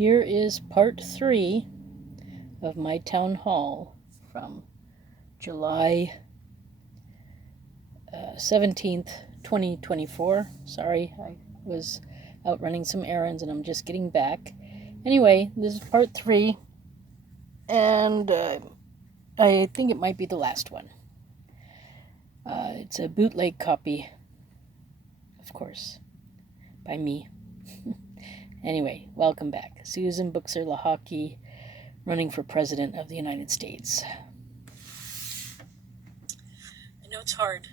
Here is part 3 of my town hall from July 17th, 2024. Sorry, I was out running some errands and I'm just getting back. Anyway, this is part 3, and I think it might be the last one. It's a bootleg copy, of course, by me. Anyway, welcome back. Susan Buchser-Lochocki, running for President of the United States. I know it's hard,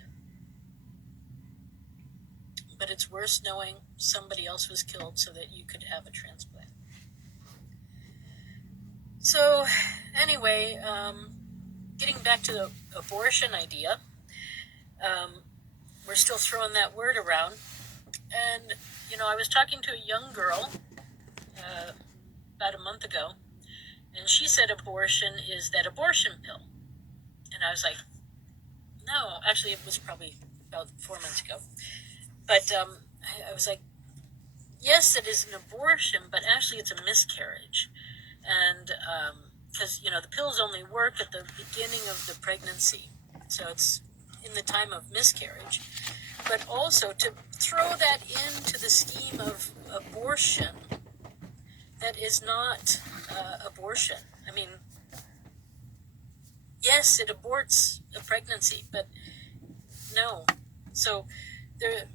but it's worse knowing somebody else was killed so that you could have a transplant. So, anyway, getting back to the abortion idea, we're still throwing that word around. And, I was talking to a young girl about a month ago, and she said abortion is that abortion pill. And I was like, no, actually it was probably about 4 months ago. But I was like, yes, it is an abortion, but actually it's a miscarriage. And because, the pills only work at the beginning of the pregnancy. So it's in the time of miscarriage. But also to throw that into the scheme of abortion, that is not abortion. I mean, yes, it aborts a pregnancy, but no. So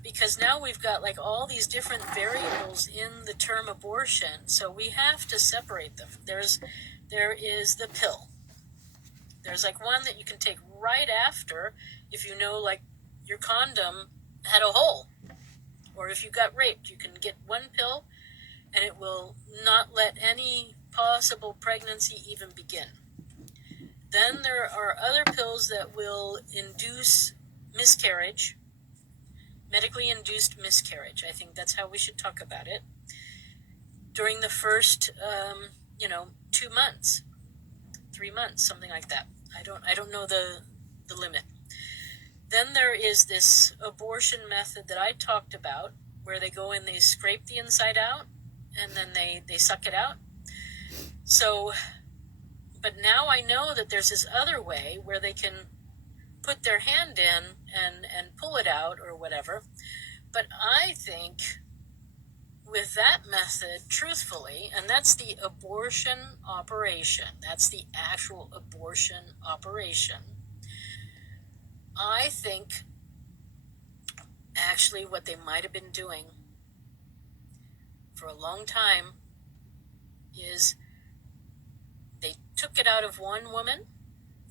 because now we've got like all these different variables in the term abortion, so we have to separate them. There is the pill. There's like one that you can take right after if like your condom had a hole, or if you got raped, you can get one pill and it will not let any possible pregnancy even begin. Then there are other pills that will induce miscarriage, medically induced miscarriage. I think that's how we should talk about it. During the first, 2 months, 3 months, something like that. I don't know the limit. Then there is this abortion method that I talked about, where they go in, they scrape the inside out, and then they suck it out. So, but now I know that there's this other way where they can put their hand in and pull it out or whatever. But I think with that method, truthfully, and that's the abortion operation, that's the actual abortion operation, I think actually what they might have been doing for a long time is they took it out of one woman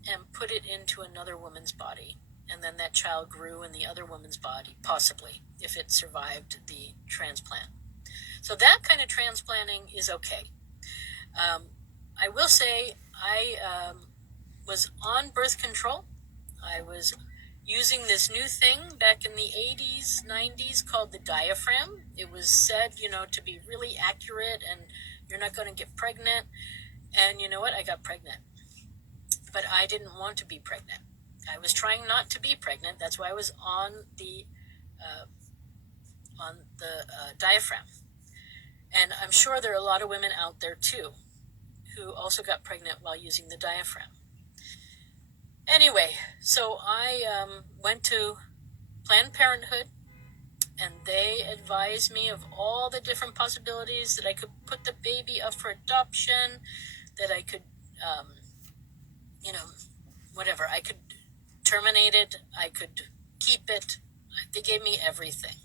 and put it into another woman's body. And then that child grew in the other woman's body, possibly, if it survived the transplant. So that kind of transplanting is okay. I will say I was on birth control. I was using this new thing back in the 80s, 90s called the diaphragm. It was said, to be really accurate and you're not going to get pregnant. And you know what? I got pregnant. But I didn't want to be pregnant. I was trying not to be pregnant. That's why I was on the diaphragm. And I'm sure there are a lot of women out there too who also got pregnant while using the diaphragm. Anyway, so I went to Planned Parenthood, and they advised me of all the different possibilities, that I could put the baby up for adoption, that I could, whatever. I could terminate it. I could keep it. They gave me everything.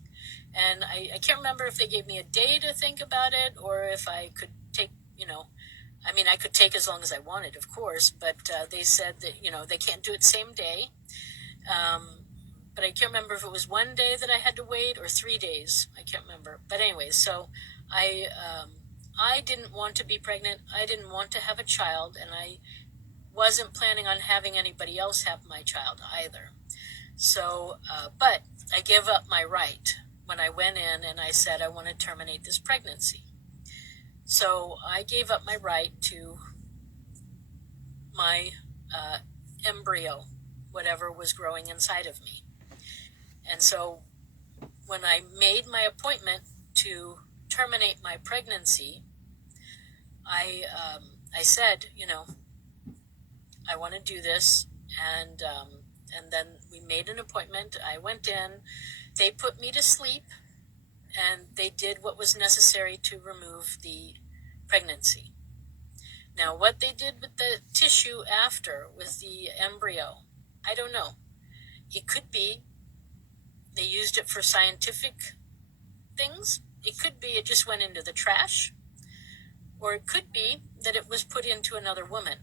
And I can't remember if they gave me a day to think about it, or if I could take, I could take as long as I wanted, of course, but they said that, they can't do it same day. But I can't remember if it was 1 day that I had to wait or 3 days. I can't remember. But anyway, so I didn't want to be pregnant. I didn't want to have a child, and I wasn't planning on having anybody else have my child either. So, but I gave up my right when I went in and I said I want to terminate this pregnancy. So I gave up my right to my embryo, whatever was growing inside of me. And so when I made my appointment to terminate my pregnancy, I said, I want to do this, and then we made an appointment. I went in, they put me to sleep, and they did what was necessary to remove the pregnancy. Now, what they did with the tissue after, with the embryo, I don't know. It could be they used it for scientific things. It could be it just went into the trash. Or it could be that it was put into another woman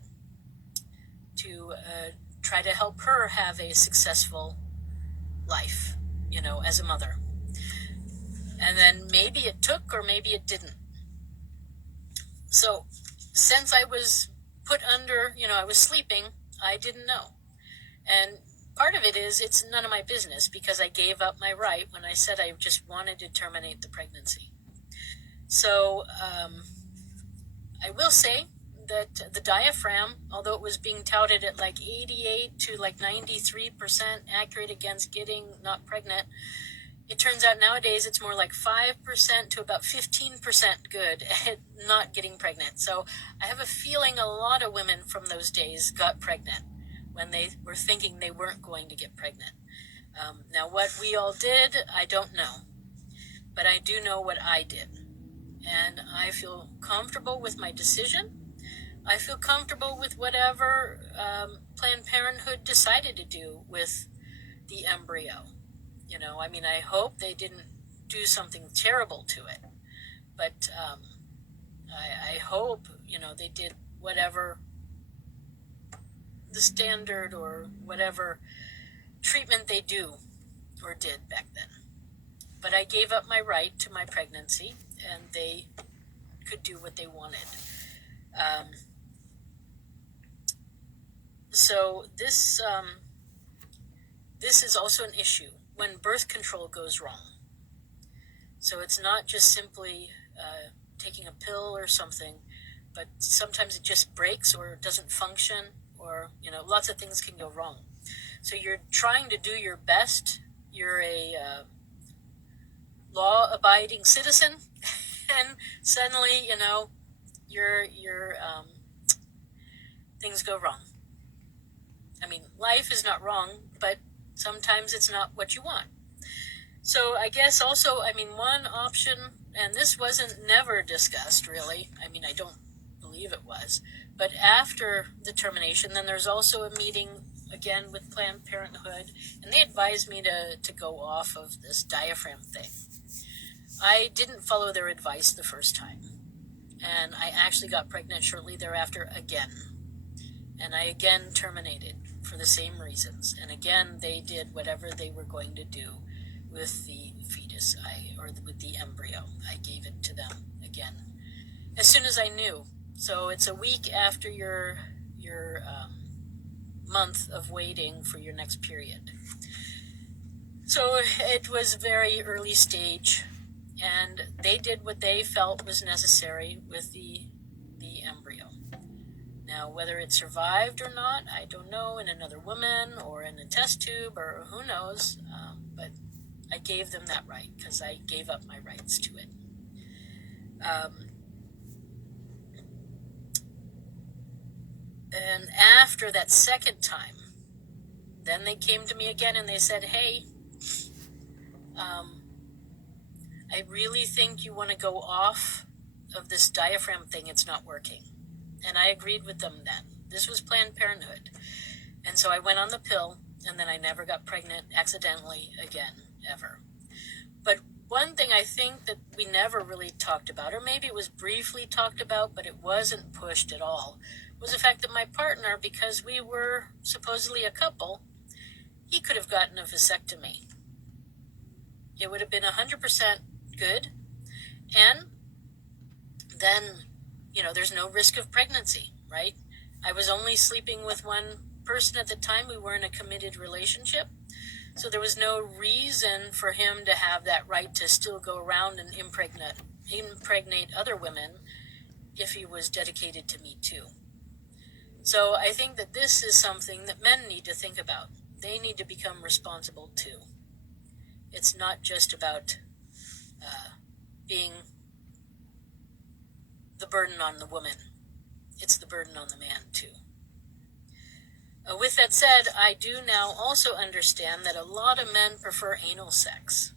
to try to help her have a successful life, as a mother. And then maybe it took, or maybe it didn't. So since I was put under, I was sleeping, I didn't know. And part of it is it's none of my business, because I gave up my right when I said I just wanted to terminate the pregnancy. So I will say that the diaphragm, although it was being touted at like 88 to like 93% accurate against getting not pregnant, it turns out nowadays it's more like 5% to about 15% good at not getting pregnant. So I have a feeling a lot of women from those days got pregnant when they were thinking they weren't going to get pregnant. Now, what we all did, I don't know. But I do know what I did. And I feel comfortable with my decision. I feel comfortable with whatever Planned Parenthood decided to do with the embryo. I hope they didn't do something terrible to it. But I hope, they did whatever the standard or whatever treatment they do or did back then. But I gave up my right to my pregnancy, and they could do what they wanted. So this is also an issue when birth control goes wrong. So it's not just simply taking a pill or something, but sometimes it just breaks or doesn't function, or lots of things can go wrong. So you're trying to do your best. You're a law-abiding citizen, and suddenly your things go wrong. Life is not wrong, but sometimes it's not what you want. So I guess also, one option, and this wasn't never discussed really, I don't believe it was, but after the termination, then there's also a meeting again with Planned Parenthood, and they advised me to go off of this diaphragm thing. I didn't follow their advice the first time, and I actually got pregnant shortly thereafter again, and I again terminated for the same reasons, and again they did whatever they were going to do with the fetus, with the embryo. I gave it to them again as soon as I knew. So it's a week after your month of waiting for your next period. So it was very early stage, and they did what they felt was necessary with the embryo. Now, whether it survived or not, I don't know, in another woman or in a test tube or who knows, but I gave them that right because I gave up my rights to it. And after that second time, then they came to me again and they said, hey, I really think you want to go off of this diaphragm thing. It's not working. And I agreed with them then. This was Planned Parenthood. And so I went on the pill, and then I never got pregnant accidentally again, ever. But one thing I think that we never really talked about, or maybe it was briefly talked about, but it wasn't pushed at all, was the fact that my partner, because we were supposedly a couple, he could have gotten a vasectomy. It would have been 100% good, and then, there's no risk of pregnancy, right? I was only sleeping with one person at the time. We were in a committed relationship, so there was no reason for him to have that right to still go around and impregnate other women if he was dedicated to me too. So I think that this is something that men need to think about. They need to become responsible too. It's not just about being the burden on the woman. It's the burden on the man too. With that said, I do now also understand that a lot of men prefer anal sex.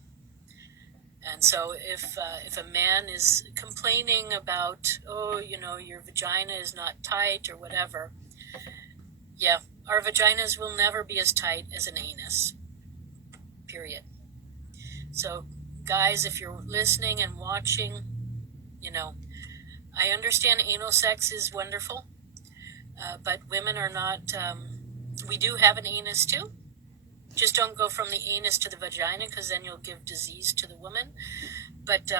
And so if a man is complaining about, oh, your vagina is not tight or whatever, yeah, our vaginas will never be as tight as an anus. Period. So, guys, if you're listening and watching, I understand anal sex is wonderful, but women are not, we do have an anus too. Just don't go from the anus to the vagina, because then you'll give disease to the woman. But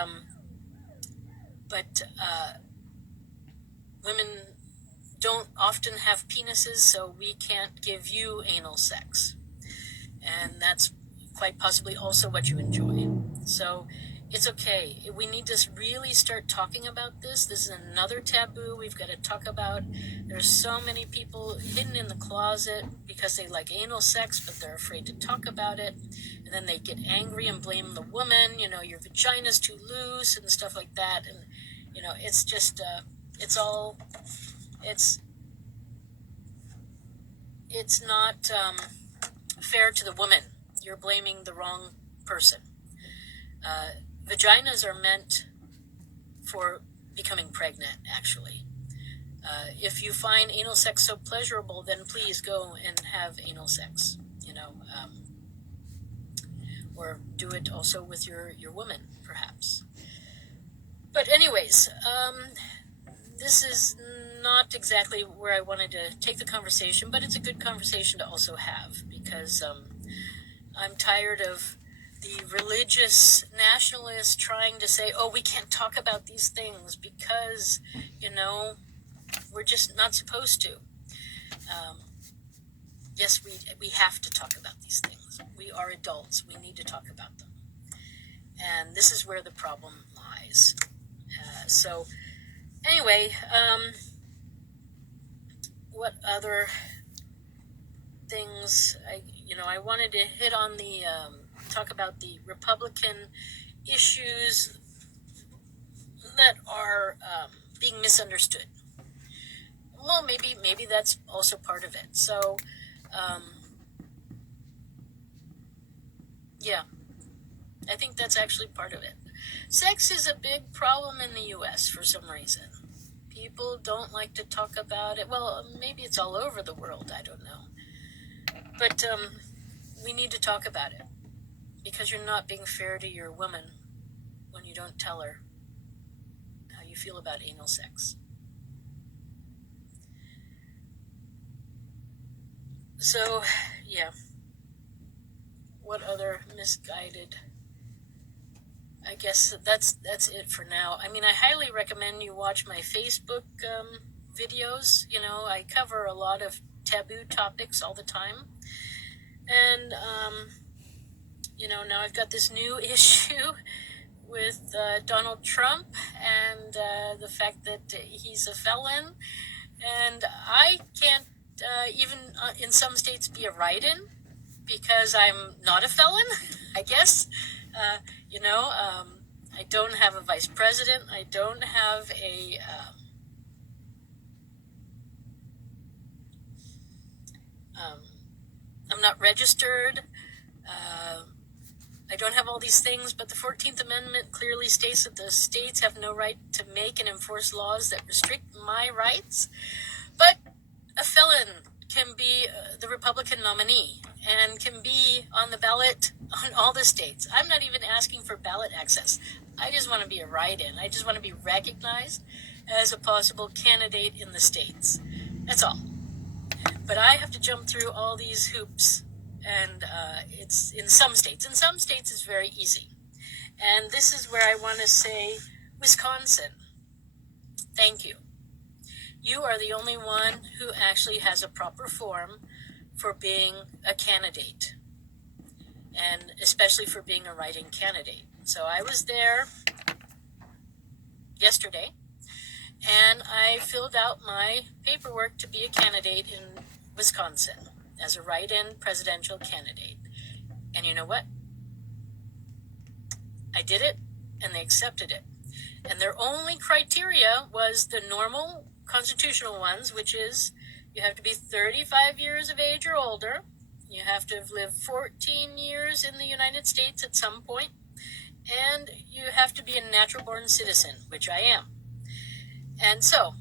women don't often have penises, so we can't give you anal sex. And that's quite possibly also what you enjoy. So it's okay. We need to really start talking about this. This is another taboo we've got to talk about. There's so many people hidden in the closet because they like anal sex, but they're afraid to talk about it. And then they get angry and blame the woman, your vagina's too loose and stuff like that. And, it's just, it's not fair to the woman. You're blaming the wrong person. Vaginas are meant for becoming pregnant, actually. If you find anal sex so pleasurable, then please go and have anal sex, or do it also with your woman, perhaps. But anyways, this is not exactly where I wanted to take the conversation, but it's a good conversation to also have, because I'm tired of the religious nationalists trying to say, oh, we can't talk about these things because, we're just not supposed to. Yes, we have to talk about these things. We are adults. We need to talk about them. And this is where the problem lies. So anyway, what other things? I wanted to hit on talk about the Republican issues that are being misunderstood. Well, maybe that's also part of it. So, yeah, I think that's actually part of it. Sex is a big problem in the U.S. for some reason. People don't like to talk about it. Well, maybe it's all over the world. I don't know. But we need to talk about it, because you're not being fair to your woman when you don't tell her how you feel about anal sex. So, yeah. What other misguided? I guess that's it for now. I mean, I highly recommend you watch my Facebook videos. I cover a lot of taboo topics all the time. And, now I've got this new issue with Donald Trump and the fact that he's a felon. And I can't even in some states be a write-in because I'm not a felon, I guess. I don't have a vice president. I don't have a... I'm not registered. I don't have all these things, but the 14th Amendment clearly states that the states have no right to make and enforce laws that restrict my rights. But a felon can be the Republican nominee and can be on the ballot on all the states. I'm not even asking for ballot access. I just want to be a write-in. I just want to be recognized as a possible candidate in the states. That's all. But I have to jump through all these hoops, and it's in some states. In some states, it's very easy. And this is where I want to say Wisconsin. Thank you. You are the only one who actually has a proper form for being a candidate, and especially for being a write-in candidate. So I was there yesterday, and I filled out my paperwork to be a candidate in Wisconsin as a write-in presidential candidate. And you know what? I did it, and they accepted it. And their only criteria was the normal constitutional ones, which is you have to be 35 years of age or older. You have to have lived 14 years in the United States at some point, and you have to be a natural-born citizen, which I am. And so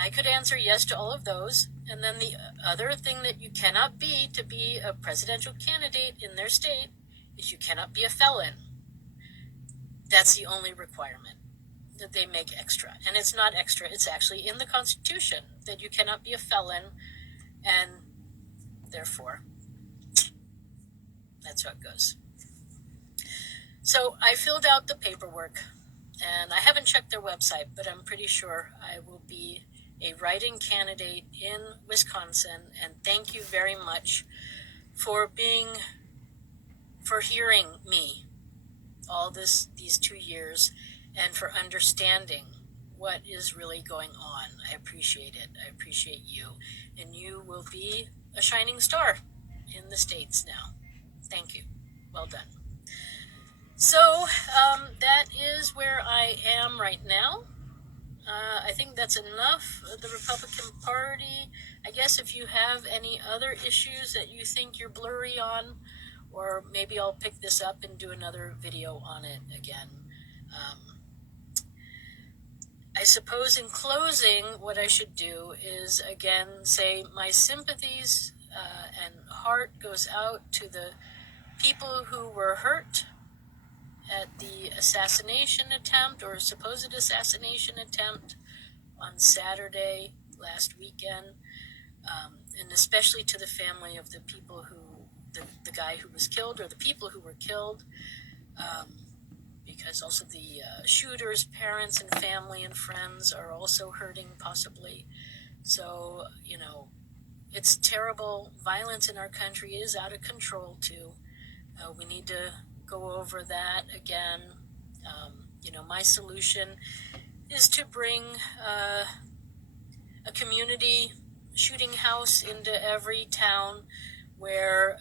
I could answer yes to all of those. And then the other thing that you cannot be to be a presidential candidate in their state is you cannot be a felon. That's the only requirement that they make extra. And it's not extra, it's actually in the Constitution that you cannot be a felon, and therefore, that's how it goes. So I filled out the paperwork, and I haven't checked their website, but I'm pretty sure I will be a write-in candidate in Wisconsin, and thank you very much for hearing me all these 2 years and for understanding what is really going on. I appreciate it. I appreciate you, and you will be a shining star in the States now. Thank you. Well done. So that is where I am right now. I think that's enough of the Republican Party. I guess if you have any other issues that you think you're blurry on, or maybe I'll pick this up and do another video on it again. I suppose in closing, what I should do is again say my sympathies and heart goes out to the people who were hurt at the assassination attempt or supposed assassination attempt on Saturday last weekend, and especially to the family of the people the guy who was killed, or the people who were killed, because also the shooter's parents and family and friends are also hurting possibly. So, it's terrible. Violence in our country is out of control too. We need to go over that again. My solution is to bring a community shooting house into every town where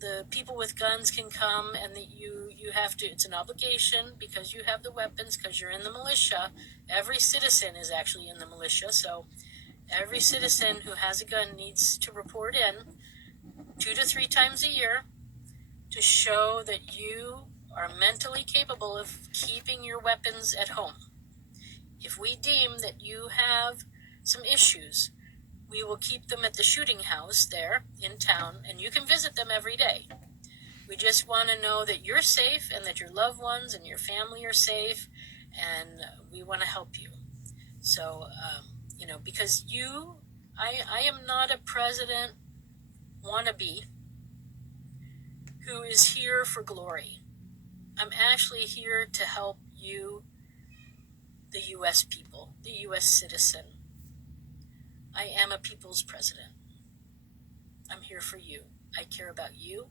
the people with guns can come, and that you have to, it's an obligation because you have the weapons, because you're in the militia. Every citizen is actually in the militia, so every citizen who has a gun needs to report in 2 to 3 times a year to show that you are mentally capable of keeping your weapons at home. If we deem that you have some issues, we will keep them at the shooting house there in town, and you can visit them every day. We just want to know that you're safe and that your loved ones and your family are safe, and we want to help you. So, because I am not a president wannabe who is here for glory. I'm actually here to help you, the U.S. people, the U.S. citizen. I am a people's president. I'm here for you. I care about you.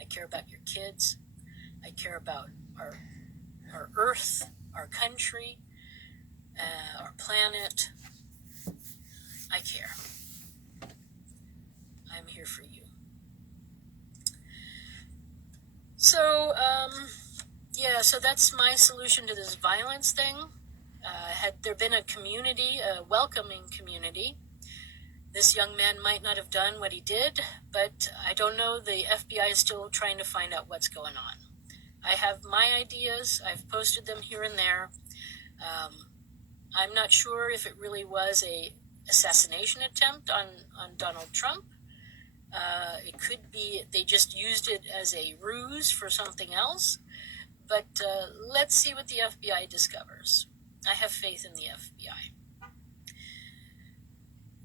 I care about your kids. I care about our earth, our country, our planet. I care. I'm here for you. So, so that's my solution to this violence thing. Had there been a community, a welcoming community, this young man might not have done what he did, but I don't know. The FBI is still trying to find out what's going on. I have my ideas. I've posted them here and there. I'm not sure if it really was a assassination attempt on Donald Trump. It could be they just used it as a ruse for something else. But let's see what the FBI discovers. I have faith in the FBI.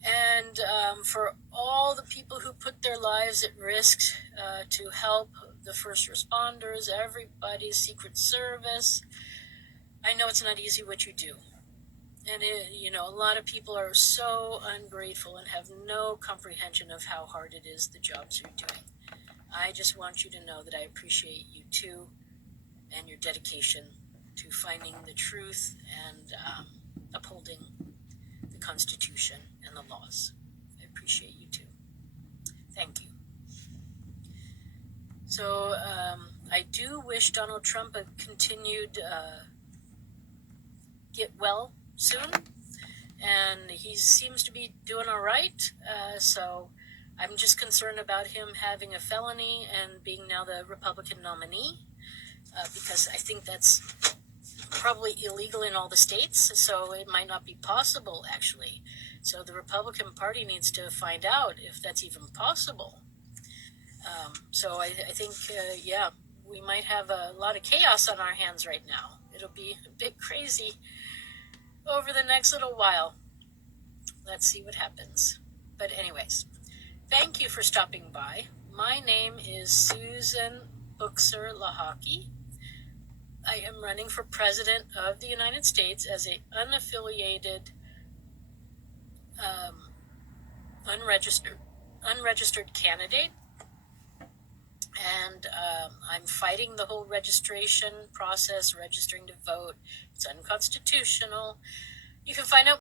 And for all the people who put their lives at risk to help the first responders, everybody's Secret Service, I know it's not easy what you do. And a lot of people are so ungrateful and have no comprehension of how hard it is, the jobs you're doing. I just want you to know that I appreciate you too, and your dedication to finding the truth and upholding the Constitution and the laws. I appreciate you too. Thank you. So I do wish Donald Trump a continued get well soon, and he seems to be doing all right. So I'm just concerned about him having a felony and being now the Republican nominee, because I think that's probably illegal in all the states, so it might not be possible, actually. So the Republican Party needs to find out if that's even possible. So I think, yeah, we might have a lot of chaos on our hands right now. It'll be a bit crazy over the next little while. Let's see what happens. But anyways, thank you for stopping by. My name is Susan Buchser-Lochocki. I am running for President of the United States as an unaffiliated, unregistered candidate. And I'm fighting the whole registration process, registering to vote. It's unconstitutional. You can find out